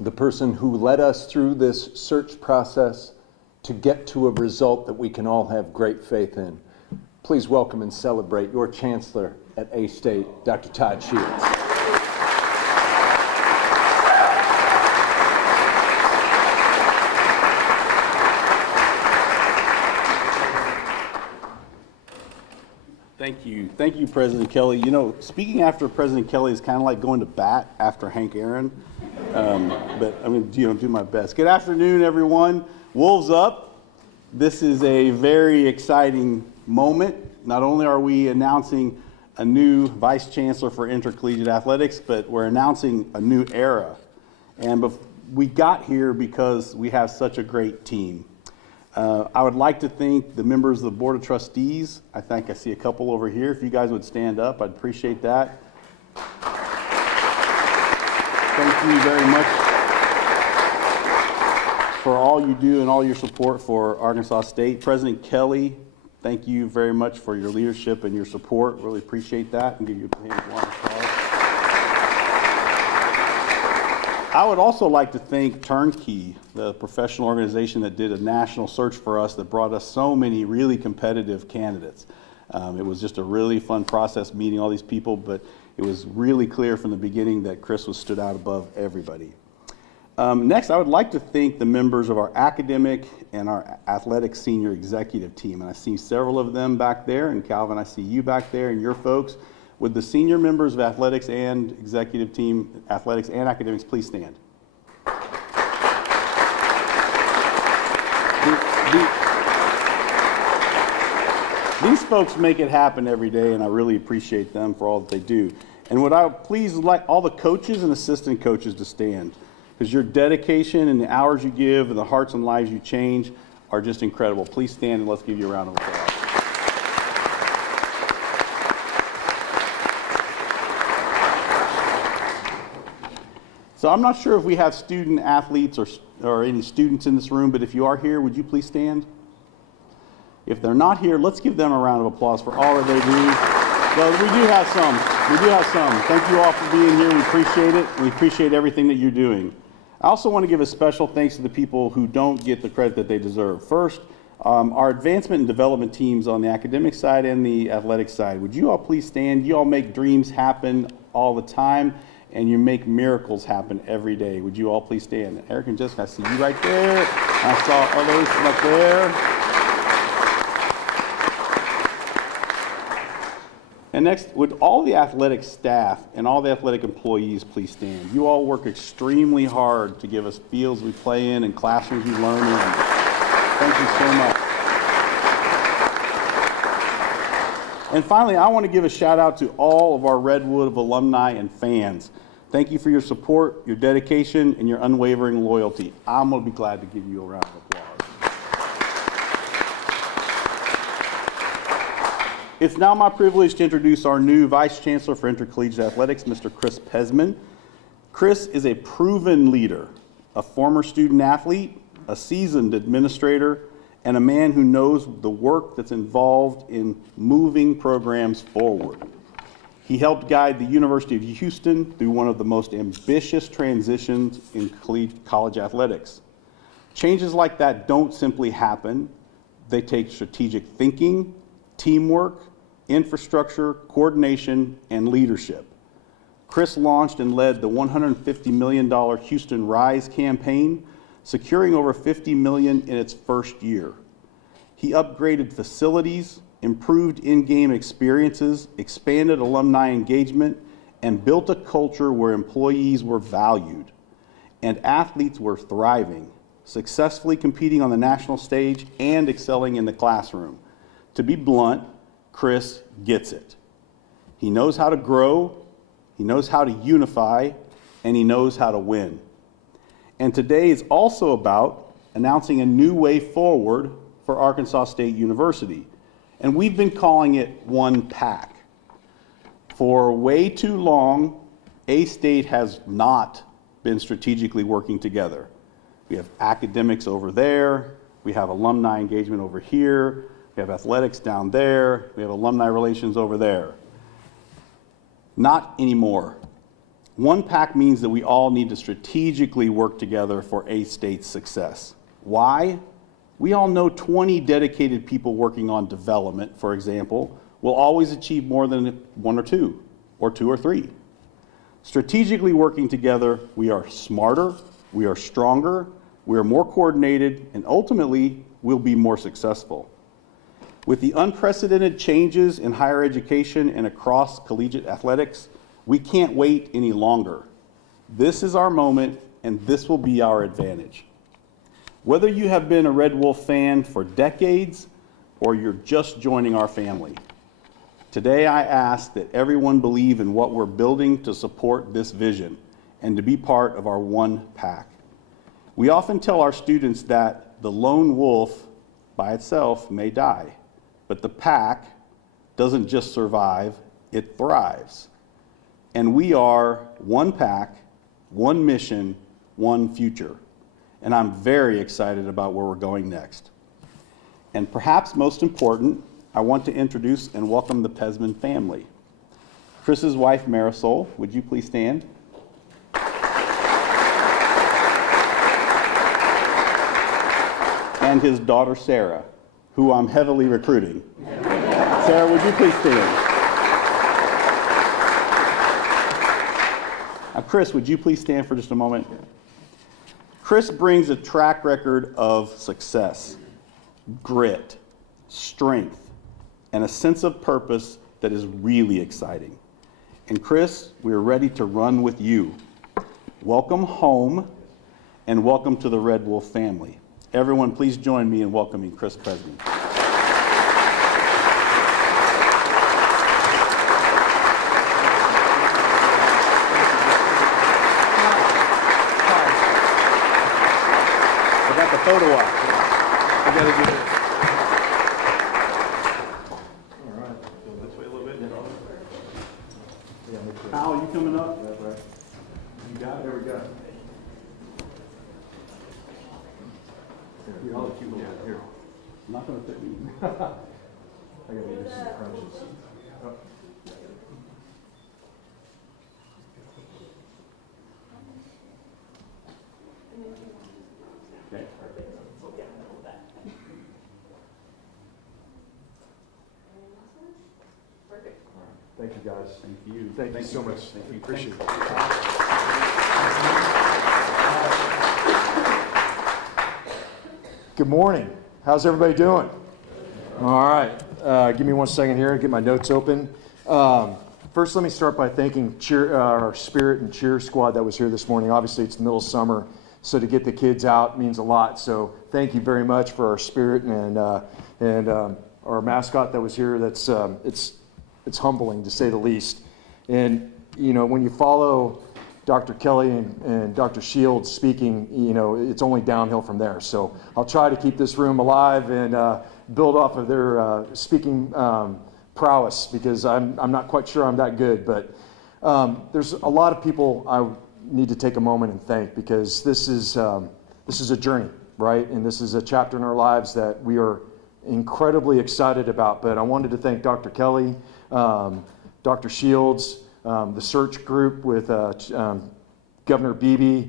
the person who led us through this search process to get to a result that we can all have great faith in. Please welcome and celebrate your Chancellor at A-State, Dr. Todd Shields. Thank you, President Kelly. You know, speaking after President Kelly is kind of like going to bat after Hank Aaron, but I'm going to do my best. Good afternoon, everyone. Wolves up. This is a very exciting moment. Not only are we announcing a new Vice Chancellor for Intercollegiate Athletics, but we're announcing a new era. And we got here because we have such a great team. I would like to thank the members of the Board of Trustees. I think I see a couple over here. If you guys would stand up, I'd appreciate that. Thank you very much for all you do and all your support for Arkansas State. President Kelly, thank you very much for your leadership and your support. Really appreciate that, and give you a hand of applause. I would also like to thank Turnkey, the professional organization that did a national search for us that brought us so many really competitive candidates. It was just a really fun process meeting all these people, but it was really clear from the beginning that Chris stood out above everybody. Next, I would like to thank the members of our academic and our athletic senior executive team. And I see several of them back there, and Calvin, I see you back there and your folks. Would the senior members of athletics and executive team, athletics and academics, please stand? These folks make it happen every day, and I really appreciate them for all that they do. And would I please like all the coaches and assistant coaches to stand, because your dedication and the hours you give and the hearts and lives you change are just incredible. Please stand and let's give you a round of applause. So I'm not sure if we have student athletes or any students in this room, but if you are here, would you please stand? If they're not here, let's give them a round of applause for all that they do. Well, we do have some. We do have some. Thank you all for being here. We appreciate it. We appreciate everything that you're doing. I also want to give a special thanks to the people who don't get the credit that they deserve. First, our advancement and development teams on the academic side and the athletic side. Would you all please stand? You all make dreams happen all the time, and you make miracles happen every day. Would you all please stand? Eric and Jessica, I see you right there. I saw others up there. And next, would all the athletic staff and all the athletic employees please stand? You all work extremely hard to give us fields we play in and classrooms we learn in. Thank you so much. And finally, I want to give a shout out to all of our Redwood alumni and fans. Thank you for your support, your dedication, and your unwavering loyalty. I'm going to be glad to give you a round of applause. It's now my privilege to introduce our new Vice Chancellor for Intercollegiate Athletics, Mr. Chris Pezman. Chris is a proven leader, a former student athlete, a seasoned administrator, and a man who knows the work that's involved in moving programs forward. He helped guide the University of Houston through one of the most ambitious transitions in college athletics. Changes like that don't simply happen. They take strategic thinking, teamwork, infrastructure, coordination, and leadership. Chris launched and led the $150 million Houston Rise campaign, securing over $50 million in its first year. He upgraded facilities, improved in-game experiences, expanded alumni engagement, and built a culture where employees were valued and athletes were thriving, successfully competing on the national stage and excelling in the classroom. To be blunt, Chris gets it. He knows how to grow, he knows how to unify, and he knows how to win. And today is also about announcing a new way forward for Arkansas State University. And we've been calling it One Pack. For way too long, A-State has not been strategically working together. We have academics over there, we have alumni engagement over here, we have athletics down there, we have alumni relations over there. Not anymore. One pack means that we all need to strategically work together for A-State's success. Why? We all know 20 dedicated people working on development, for example, will always achieve more than one or two or three. Strategically working together, we are smarter, we are stronger, we are more coordinated, and ultimately, we'll be more successful. With the unprecedented changes in higher education and across collegiate athletics, we can't wait any longer. This is our moment, and this will be our advantage. Whether you have been a Red Wolf fan for decades or you're just joining our family, today I ask that everyone believe in what we're building to support this vision and to be part of our one pack. We often tell our students that the lone wolf by itself may die, but the pack doesn't just survive, it thrives. And we are one pack, one mission, one future. And I'm very excited about where we're going next. And perhaps most important, I want to introduce and welcome the Pezman family. Chris's wife, Marisol, would you please stand? And his daughter, Sarah, who I'm heavily recruiting. Sarah, would you please stand? Now, Chris, would you please stand for just a moment? Chris brings a track record of success, grit, strength, and a sense of purpose that is really exciting. And Chris, we're ready to run with you. Welcome home, and welcome to the Red Wolf family. Everyone, please join me in welcoming Chris Pezman. Photo op. We got to do this. All right. Go this way a little bit. Al, you coming up? That's right. You got it. There we go. Here, I'll let you hold it here. I'm not going to fit me. I got to do some crunches. Oh. Okay. Perfect. Thank you, guys. Thank you. Thank you so much. Thank you. Appreciate it. Good morning. How's everybody doing? All right. Give me 1 second here to get my notes open. First, let me start by thanking our Spirit and Cheer squad that was here this morning. Obviously, it's the middle of summer, so to get the kids out means a lot. So thank you very much for our Spirit and our mascot that was here. That's it's humbling to say the least. And you know, when you follow Dr. Kelly and Dr. Shields speaking, you know, it's only downhill from there. So I'll try to keep this room alive and build off of their speaking prowess, because I'm not quite sure I'm that good. But there's a lot of people I need to take a moment and thank, because this is a journey, right? And this is a chapter in our lives that we are incredibly excited about. But I wanted to thank Dr. Kelly, Dr. Shields, the search group with Governor Beebe,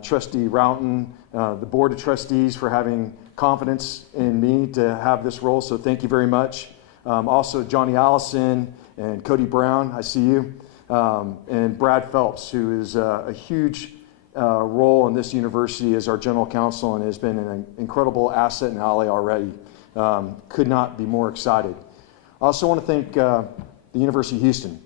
Trustee Roughton, the Board of Trustees for having confidence in me to have this role. So thank you very much. Also Johnny Allison and Cody Brown, I see you. And Brad Phelps, who is a huge role in this university as our general counsel and has been an incredible asset and ally already. Could not be more excited. I also want to thank the University of Houston.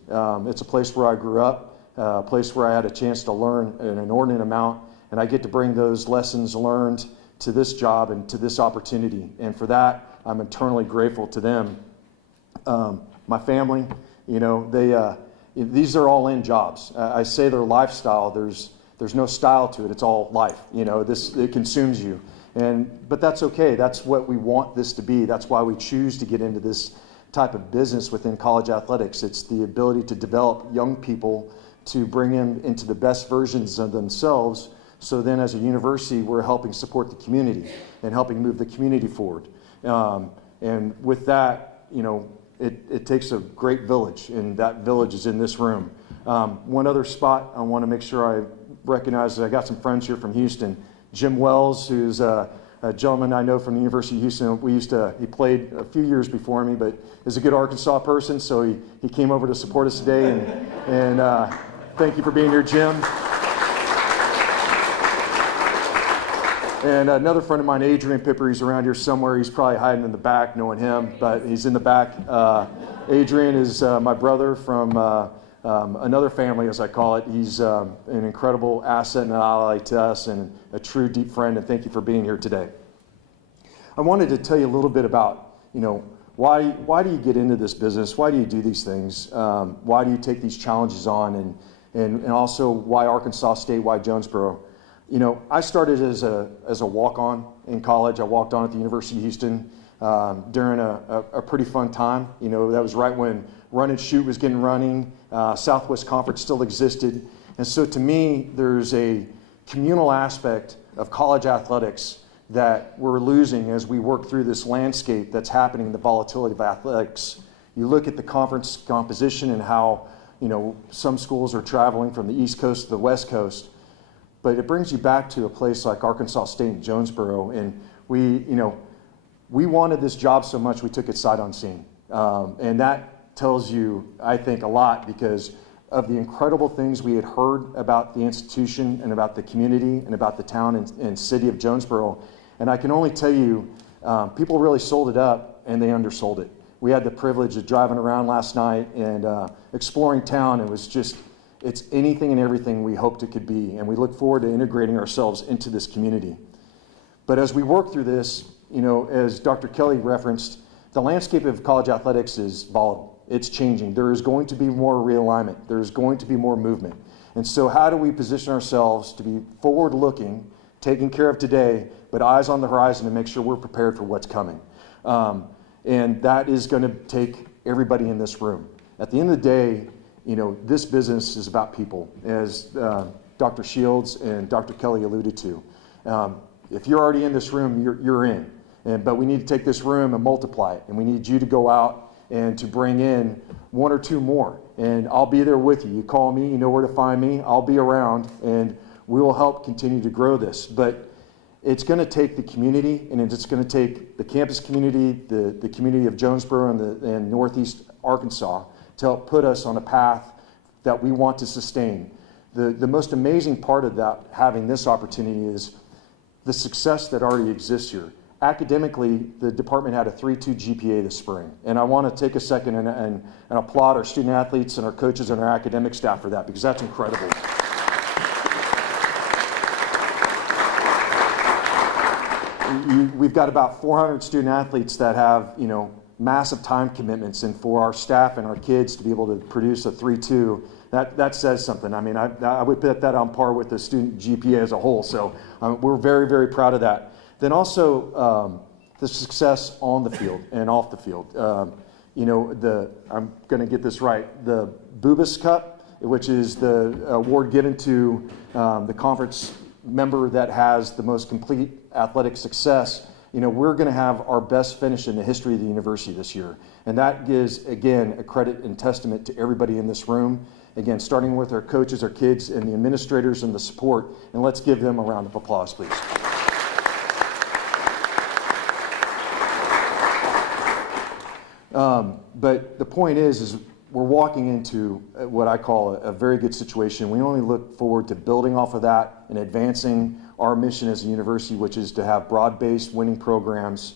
It's a place where I grew up, a place where I had a chance to learn an inordinate amount, and I get to bring those lessons learned to this job and to this opportunity. And for that, I'm eternally grateful to them. My family, you know, these are all in jobs. I say their lifestyle. There's no style to it. It's all life. You know, it consumes you, but that's okay. That's what we want this to be. That's why we choose to get into this type of business within college athletics. It's the ability to develop young people to bring them into the best versions of themselves. So then, as a university, we're helping support the community and helping move the community forward. And with that, you know, it takes a great village, and that village is in this room. One other spot I want to make sure I recognize that I got some friends here from Houston. Jim Wells, who's a gentleman I know from the University of Houston. He played a few years before me, but is a good Arkansas person, so he came over to support us today, and thank you for being here, Jim. And another friend of mine, Adrian Pipper, he's around here somewhere. He's probably hiding in the back, knowing him, but he's in the back. Adrian is my brother from another family, as I call it. He's an incredible asset and an ally to us and a true deep friend, and thank you for being here today. I wanted to tell you a little bit about, why do you get into this business? Why do you do these things? Why do you take these challenges on? And also why Arkansas State, why Jonesboro? I started as a walk-on in college. I walked on at the University of Houston during a pretty fun time. That was right when Run and Shoot was getting running. Southwest Conference still existed. And so to me, there's a communal aspect of college athletics that we're losing as we work through this landscape that's happening, the volatility of athletics. You look at the conference composition and how, some schools are traveling from the East Coast to the West Coast. But it brings you back to a place like Arkansas State and Jonesboro, and we wanted this job so much we took it sight unseen, and that tells you, I think, a lot because of the incredible things we had heard about the institution and about the community and about the town and city of Jonesboro. And I can only tell you, people really sold it up and they undersold it. We had the privilege of driving around last night and exploring town. It was just, it's anything and everything we hoped it could be, and we look forward to integrating ourselves into this community. But as we work through this, as Dr. Kelly referenced, the landscape of college athletics is volatile. It's changing. There is going to be more realignment. There is going to be more movement. And so how do we position ourselves to be forward-looking, taking care of today, but eyes on the horizon to make sure we're prepared for what's coming? And that is going to take everybody in this room. At the end of the day, this business is about people, as Dr. Shields and Dr. Kelly alluded to. If you're already in this room, you're in. But we need to take this room and multiply it. And we need you to go out and to bring in one or two more. And I'll be there with you. You call me, you know where to find me. I'll be around, and we will help continue to grow this. But it's going to take the community, and it's going to take the campus community, the community of Jonesboro and Northeast Arkansas to help put us on a path that we want to sustain. The most amazing part of that, having this opportunity, is the success that already exists here. Academically, the department had a 3.2 GPA this spring, and I want to take a second and applaud our student athletes and our coaches and our academic staff for that, because that's incredible. We've got about 400 student athletes that have, massive time commitments, and for our staff and our kids to be able to produce a 3.2, that says something. I mean, I would put that on par with the student GPA as a whole, so we're very, very proud of that. Then also the success on the field and off the field. I'm going to get this right, the Bubas Cup, which is the award given to the conference member that has the most complete athletic success. We're going to have our best finish in the history of the university this year. And that gives, again, a credit and testament to everybody in this room. Again, starting with our coaches, our kids, and the administrators and the support. And let's give them a round of applause, please. But the point is we're walking into what I call a very good situation. We only look forward to building off of that and advancing our mission as a university, which is to have broad-based winning programs,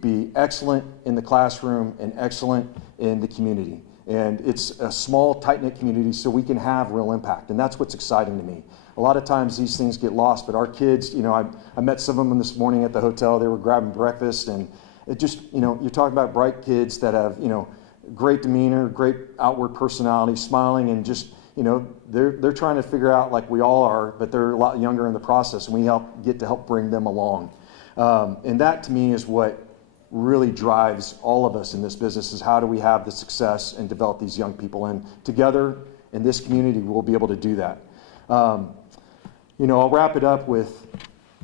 be excellent in the classroom and excellent in the community. And it's a small, tight-knit community, so we can have real impact. And that's what's exciting to me. A lot of times these things get lost, but our kids, I met some of them this morning at the hotel. They were grabbing breakfast, and it just, you're talking about bright kids that have, great demeanor, great outward personality, smiling, and just, they're trying to figure out, like we all are, but they're a lot younger in the process, and we get to help bring them along. And that, to me, is what really drives all of us in this business, is how do we have the success and develop these young people. And together in this community, we'll be able to do that. I'll wrap it up with,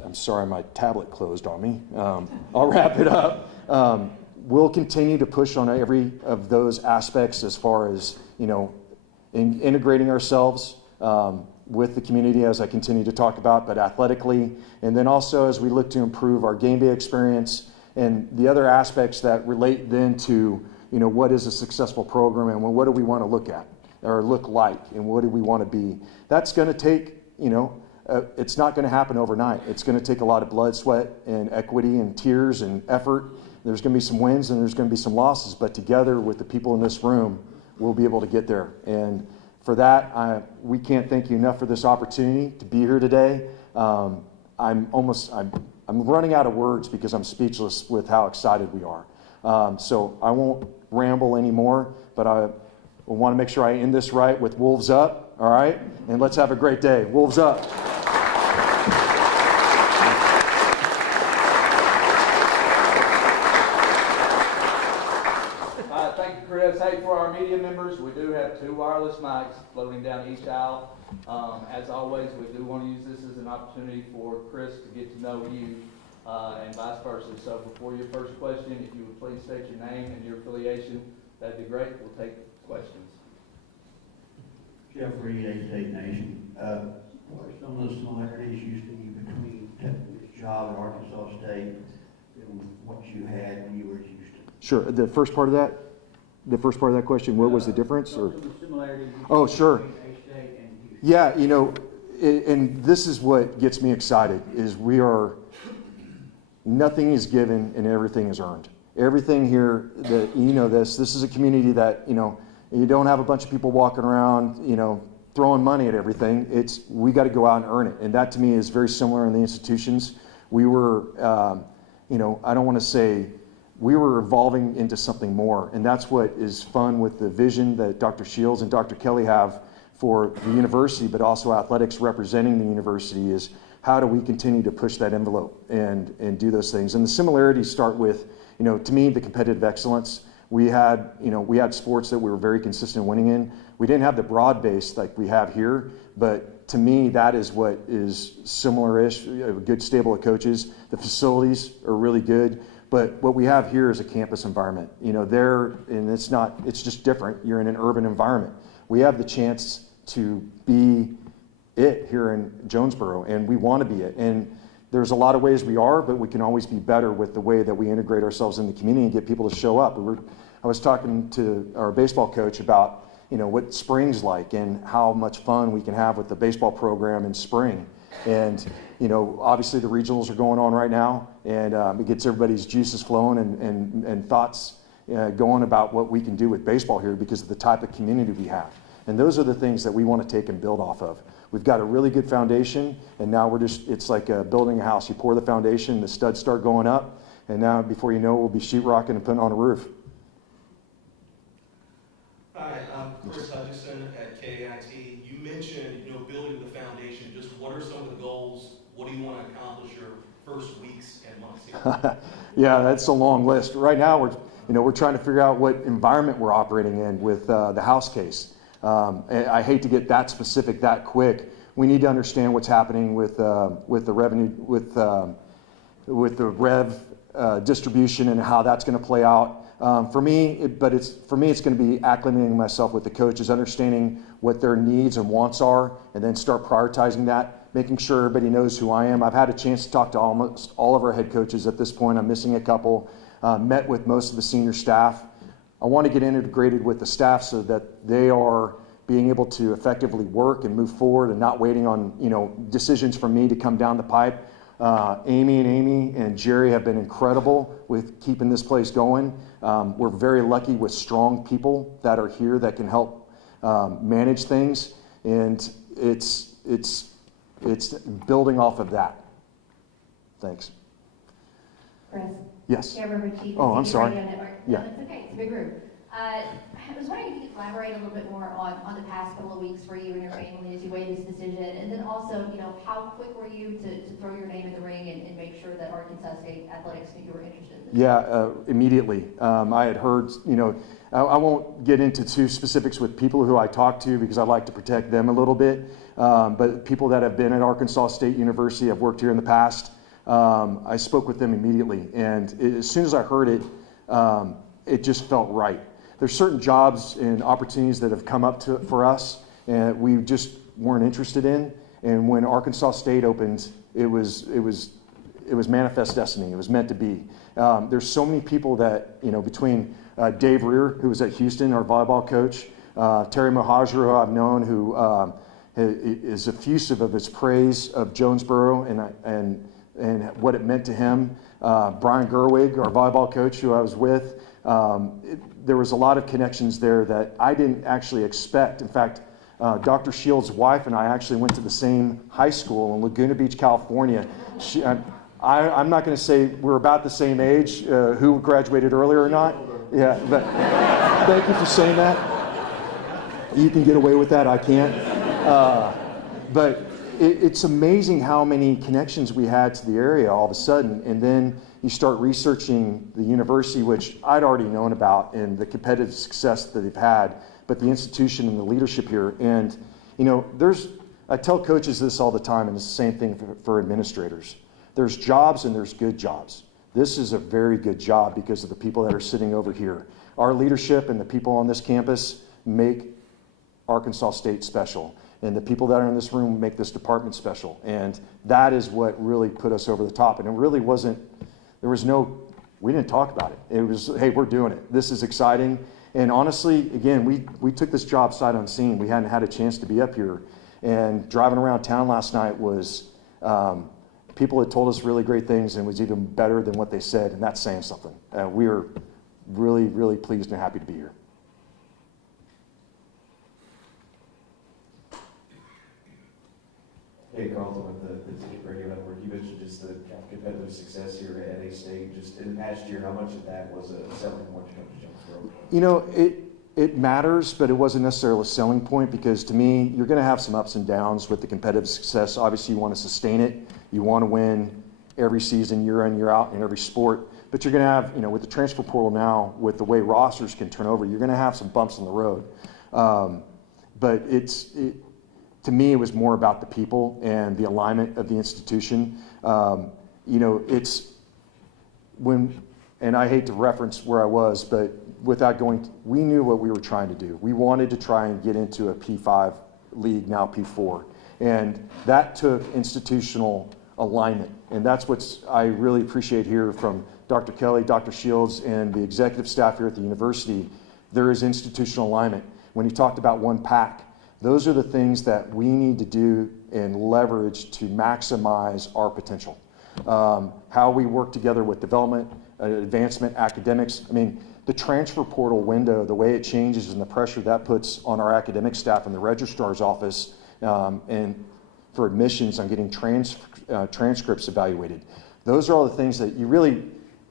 I'm sorry, my tablet closed on me. I'll wrap it up. We'll continue to push on every of those aspects as far as, integrating ourselves with the community, as I continue to talk about, but athletically, and then also as we look to improve our game day experience and the other aspects that relate then to, what is a successful program and what do we want to look at or look like and what do we want to be. That's going to take, it's not going to happen overnight. It's going to take a lot of blood, sweat, and equity and tears and effort. There's going to be some wins and there's going to be some losses, but together with the people in this room, we'll be able to get there. And for that, we can't thank you enough for this opportunity to be here today. I'm running out of words because I'm speechless with how excited we are. So I won't ramble anymore, but I want to make sure I end this right with Wolves Up, all right? And let's have a great day. Wolves Up. Thank you, Chris. Hey, for our media members, we do have 2 wireless mics floating down each aisle. As always, we do want to use this as an opportunity for Chris to get to know you and vice versa. So before your first question, if you would please state your name and your affiliation, that'd be great. We'll take questions. Jeffrey, A-State Nation. What are some of the similarities you see between this job at Arkansas State and what you had when you were at Houston? Sure. The first part of that question, what was the difference? Or? Some of the similarities you Oh, see sure. between A-State and Houston. Yeah, and this is what gets me excited, is nothing is given and everything is earned. Everything here, this is a community that, you don't have a bunch of people walking around, throwing money at everything. We got to go out and earn it. And that to me is very similar in the institutions. We were, I don't want to say, we were evolving into something more. And that's what is fun with the vision that Dr. Shields and Dr. Kelly have for the university, but also athletics representing the university, is how do we continue to push that envelope and do those things. And the similarities start with, to me, the competitive excellence. We had sports that we were very consistent winning in. We didn't have the broad base like we have here, but to me, that is what is similar-ish, a good stable of coaches. The facilities are really good, but what we have here is a campus environment. It's just different. You're in an urban environment. We have the chance to be it here in Jonesboro, and we want to be it. And there's a lot of ways we are, but we can always be better with the way that we integrate ourselves in the community and get people to show up. I was talking to our baseball coach about, what spring's like and how much fun we can have with the baseball program in spring. And, obviously the regionals are going on right now, and it gets everybody's juices flowing and thoughts going about what we can do with baseball here because of the type of community we have. And those are the things that we want to take and build off of. We've got a really good foundation, and now it's like building a house. You pour the foundation, the studs start going up, and now before you know it, we'll be sheetrocking and putting on a roof. Hi, I'm Chris Hutchison at KIT. You mentioned, building the foundation. Just what are some of the goals? What do you want to accomplish your first weeks and months here? Yeah, that's a long list. Right now, we're trying to figure out what environment we're operating in with the house case. I hate to get that specific that quick. We need to understand what's happening with the revenue, with the rev distribution and how that's going to play out. For me, it's going to be acclimating myself with the coaches, understanding what their needs and wants are, and then start prioritizing that, making sure everybody knows who I am. I've had a chance to talk to almost all of our head coaches at this point. I'm missing a couple. Met with most of the senior staff. I want to get integrated with the staff so that they are being able to effectively work and move forward and not waiting on decisions from me to come down the pipe. Amy and Jerry have been incredible with keeping this place going. We're very lucky with strong people that are here that can help manage things, and it's building off of that. Thanks. Chris? Yes. Chairman Chief. Oh, I'm sorry. Yeah. No, it's okay. It's a big group. I was wondering if you could elaborate a little bit more on the past couple of weeks for you and your family as you weighed this decision, and then also, how quick were you to throw your name in the ring and make sure that Arkansas State Athletics knew you were interested in this? Yeah, immediately. I had heard, I won't get into too specifics with people who I talked to because I like to protect them a little bit, but people that have been at Arkansas State University, have worked here in the past, I spoke with them immediately, and as soon as I heard it, it just felt right. there's certain jobs and opportunities that have come up for us and we just weren't interested in. And when Arkansas State opened, it was manifest destiny. It was meant to be. There's so many people that, between Dave Rear, who was at Houston, our volleyball coach, Terry Mohajra, who I've known, who is effusive of his praise of Jonesboro and what it meant to him. Brian Gerwig, our volleyball coach, who I was with. There was a lot of connections there that I didn't actually expect. In fact, Dr. Shields' wife and I actually went to the same high school in Laguna Beach, California. I'm not going to say we're about the same age, who graduated earlier or not. Yeah, but thank you for saying that. You can get away with that, I can't. But it's amazing how many connections we had to the area all of a sudden. And then you start researching the university, which I'd already known about, and the competitive success that they've had, but the institution and the leadership here. And, I tell coaches this all the time, and it's the same thing for administrators. There's jobs and there's good jobs. This is a very good job because of the people that are sitting over here. Our leadership and the people on this campus make Arkansas State special. And the people that are in this room make this department special. And that is what really put us over the top. And it really wasn't, we didn't talk about it. It was, hey, we're doing it. This is exciting. And honestly, again, we took this job sight unseen. We hadn't had a chance to be up here. And driving around town last night was, people had told us really great things and it was even better than what they said. And that's saying something. We are really, really pleased and happy to be here. Hey, Carlton, with the Ticket Radio Network, you mentioned just the competitive success here at A-State. Just in the past year, how much of that was a selling point to come to Jonesboro? It matters, but it wasn't necessarily a selling point because to me, you're going to have some ups and downs with the competitive success. Obviously, you want to sustain it. You want to win every season, year in, year out, in every sport. But you're going to have, with the transfer portal now, with the way rosters can turn over, you're going to have some bumps in the road. But to me, it was more about the people and the alignment of the institution. It's when, and I hate to reference where I was, but without going, we knew what we were trying to do. We wanted to try and get into a P5 league, now P4. And that took institutional alignment. And that's what I really appreciate here from Dr. Kelly, Dr. Shields, and the executive staff here at the university. There is institutional alignment. When he talked about one pack, those are the things that we need to do and leverage to maximize our potential. How we work together with development, advancement, academics. I mean, the transfer portal window, the way it changes and the pressure that puts on our academic staff in the registrar's office and for admissions on getting transcripts evaluated. Those are all the things that you really,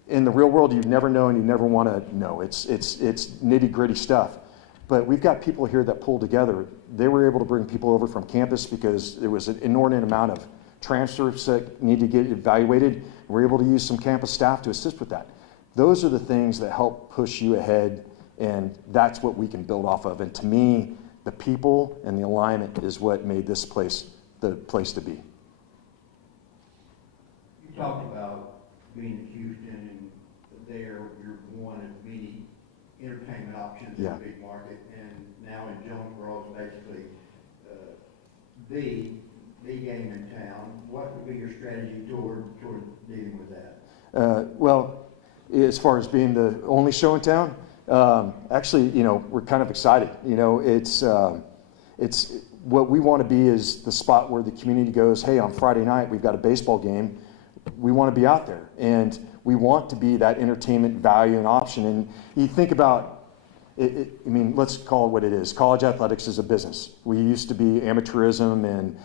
in the real world, you never know and you never want to know. It's nitty-gritty stuff. But we've got people here that pull together. They were able to bring people over from campus because there was an inordinate amount of transfers that need to get evaluated. We're able to use some campus staff to assist with that. Those are the things that help push you ahead, and that's what we can build off of. And to me, the people and the alignment is what made this place the place to be. You talked about being in Houston and there you're one of many entertainment options in the big market, and now in Jonesboro it's basically the game in town. What would be your strategy toward dealing with that? Well, as far as being the only show in town, actually, we're kind of excited. It's what we want to be is the spot where the community goes, hey, on Friday night we've got a baseball game. We want to be out there, and we want to be that entertainment value and option. And you think about let's call it what it is. College athletics is a business. We used to be amateurism, and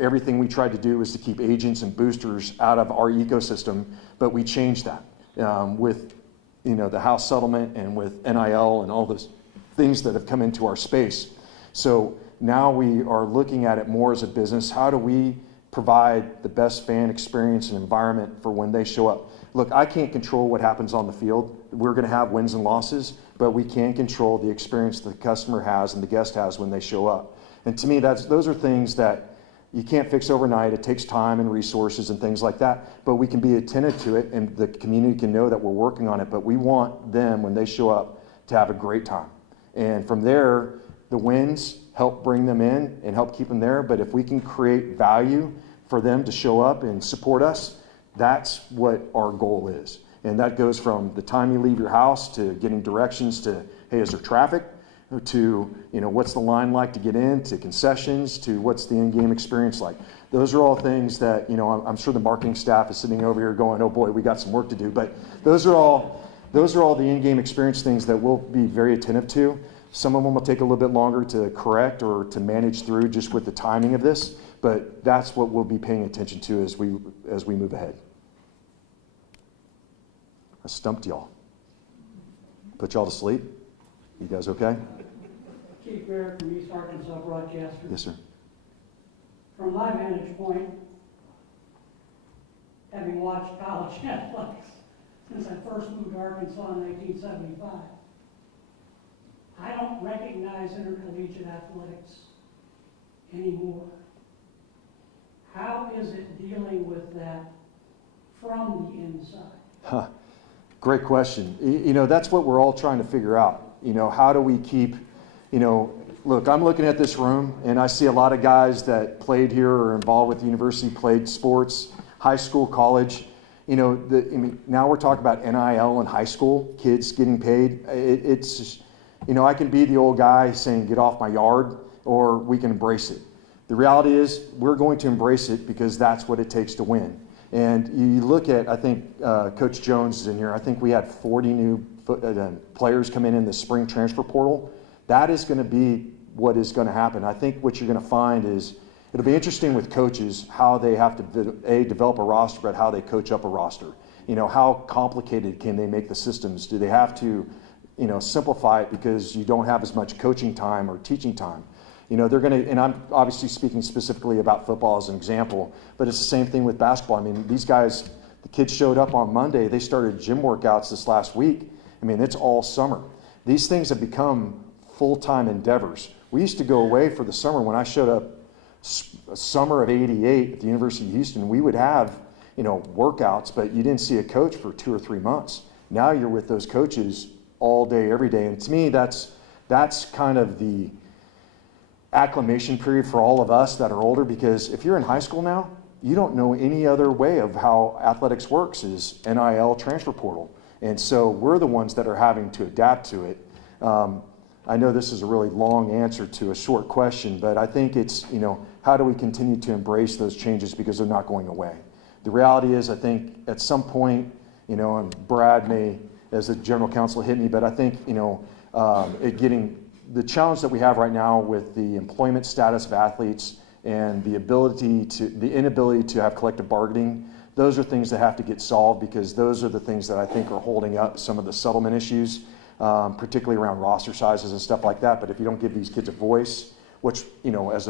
everything we tried to do was to keep agents and boosters out of our ecosystem, but we changed that with the House settlement and with NIL and all those things that have come into our space. So now we are looking at it more as a business. How do we provide the best fan experience and environment for when they show up? Look, I can't control what happens on the field. We're going to have wins and losses, but we can control the experience the customer has and the guest has when they show up. And to me, those are things that you can't fix overnight. It takes time and resources and things like that, but we can be attentive to it, and the community can know that we're working on it. But we want them, when they show up, to have a great time. And from there, the wins help bring them in and help keep them there. But if we can create value for them to show up and support us, that's what our goal is. And that goes from the time you leave your house to getting directions to, hey, is there traffic? To, what's the line like to get in, to concessions, to what's the in-game experience like. Those are all things that, I'm sure the marketing staff is sitting over here going, oh boy, we got some work to do. But those are all the in-game experience things that we'll be very attentive to. Some of them will take a little bit longer to correct or to manage through just with the timing of this, but that's what we'll be paying attention to as we move ahead. I stumped y'all. Put y'all to sleep? You guys okay? Keith Barrett from East Arkansas Broadcaster. Yes, sir. From my vantage point, having watched college athletics since I first moved to Arkansas in 1975, I don't recognize intercollegiate athletics anymore. How is it dealing with that from the inside? Great question. That's what we're all trying to figure out. How do we keep, look, I'm looking at this room and I see a lot of guys that played here or involved with the university, played sports, high school, college. Now we're talking about NIL in high school, kids getting paid. It's just, I can be the old guy saying, get off my yard, or we can embrace it. The reality is we're going to embrace it because that's what it takes to win. And you look at, I think Coach Jones is in here, I think we had 40 new players come in the spring transfer portal. That is going to be what is going to happen. I think what you're going to find is it'll be interesting with coaches how they have to develop a roster, but how they coach up a roster. How complicated can they make the systems? Do they have to simplify it because you don't have as much coaching time or teaching time? They're going to, and I'm obviously speaking specifically about football as an example, but it's the same thing with basketball. These guys, the kids showed up on Monday, they started gym workouts this last week. It's all summer. These things have become full-time endeavors. We used to go away for the summer. When I showed up summer of '88 at the University of Houston, we would have, workouts, but you didn't see a coach for 2 or 3 months. Now you're with those coaches all day, every day. And to me, that's kind of the acclimation period for all of us that are older, because if you're in high school now, you don't know any other way of how athletics works is NIL transfer portal. And so we're the ones that are having to adapt to it. I know this is a really long answer to a short question, but I think it's, how do we continue to embrace those changes because they're not going away? The reality is, I think at some point, and Brad may, as the general counsel, hit me, but I think, the challenge that we have right now with the employment status of athletes and the inability to have collective bargaining, those are things that have to get solved, because those are the things that I think are holding up some of the settlement issues, particularly around roster sizes and stuff like that. But if you don't give these kids a voice, which, as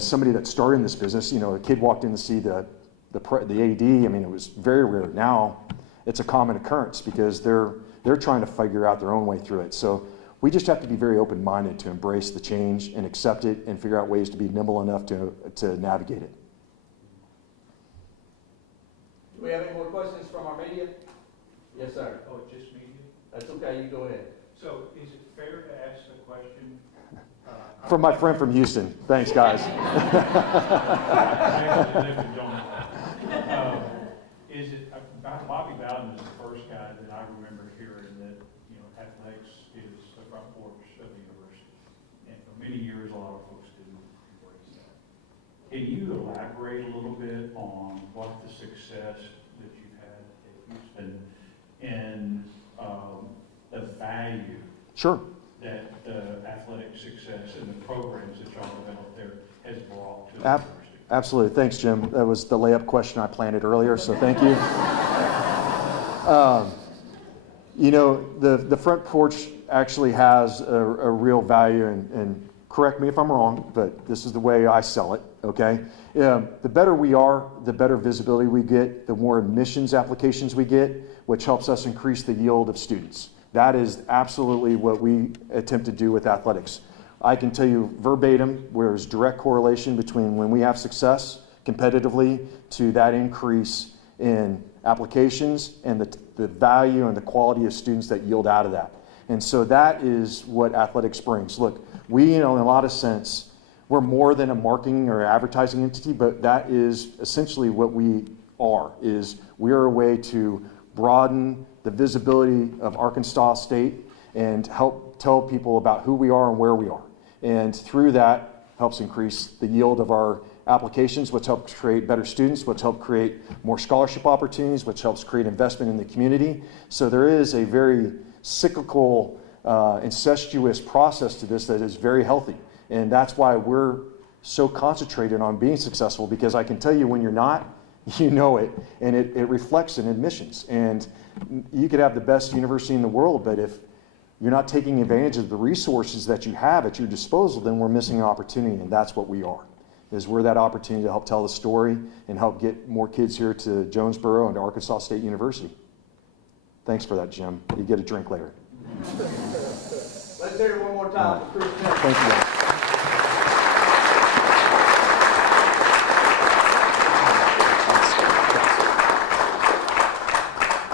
somebody that started in this business, a kid walked in to see the AD, it was very rare. Now it's a common occurrence because they're trying to figure out their own way through it. So we just have to be very open-minded to embrace the change and accept it and figure out ways to be nimble enough to navigate it. Do we have any more questions from our media? Yes, sir. Oh, just media? That's okay, you go ahead. So is it fair to ask the question? From my friend from Houston. Thanks, guys. Is it, Bobby Bowden is the first guy that I remember hearing that, athletics is the front porch of the university. And for many years, a lot of folks didn't embrace that. Can you elaborate a little bit on what the success that you've had at Houston and the value Sure. that the athletic success and the programs that y'all developed there has brought to the university? Absolutely. Thanks, Jim. That was the layup question I planted earlier, so thank you. The front porch actually has a real value, and correct me if I'm wrong, but this is the way I sell it, okay? The better we are, the better visibility we get, the more admissions applications we get, which helps us increase the yield of students. That is absolutely what we attempt to do with athletics. I can tell you verbatim, there's direct correlation between when we have success competitively to that increase in applications and the value and the quality of students that yield out of that. And so that is what athletics brings. Look, we, in a lot of sense, we're more than a marketing or advertising entity, but that is essentially what we are, is we are a way to broaden the visibility of Arkansas State and help tell people about who we are and where we are. And through that helps increase the yield of our applications, which helps create better students, which helps create more scholarship opportunities, which helps create investment in the community. So there is a very cyclical, incestuous process to this that is very healthy. And that's why we're so concentrated on being successful, because I can tell you when you're not, you know it, and it reflects in admissions. And you could have the best university in the world, but if you're not taking advantage of the resources that you have at your disposal, then we're missing an opportunity, and that's what we are. Is we're that opportunity to help tell the story and help get more kids here to Jonesboro and to Arkansas State University. Thanks for that, Jim. You get a drink later. Let's hear it one more time for Chris Pezman. Thank you, guys.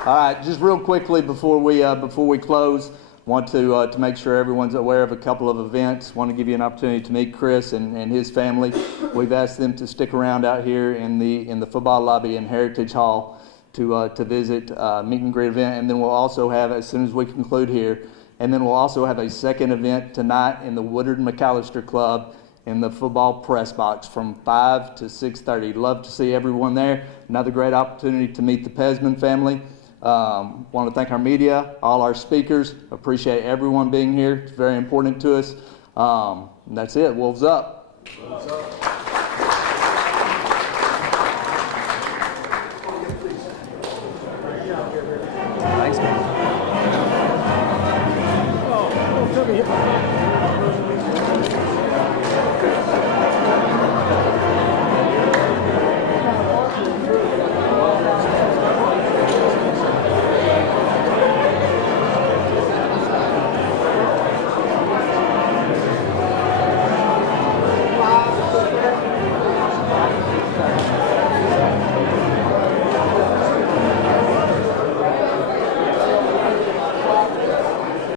All right, just real quickly before we close, want to make sure everyone's aware of a couple of events. Want to give you an opportunity to meet Chris and his family. We've asked them to stick around out here in the football lobby in Heritage Hall to visit meet and greet event, and then we'll also have, as soon as we conclude here, and then we'll also have a second event tonight in the Woodard McAllister Club in the football press box from 5 to 6:30. Love to see everyone there. Another great opportunity to meet the Pezman family. Want to thank our media, all our speakers. Appreciate everyone being here. It's very important to us. That's it. Wolves up. Wolves up.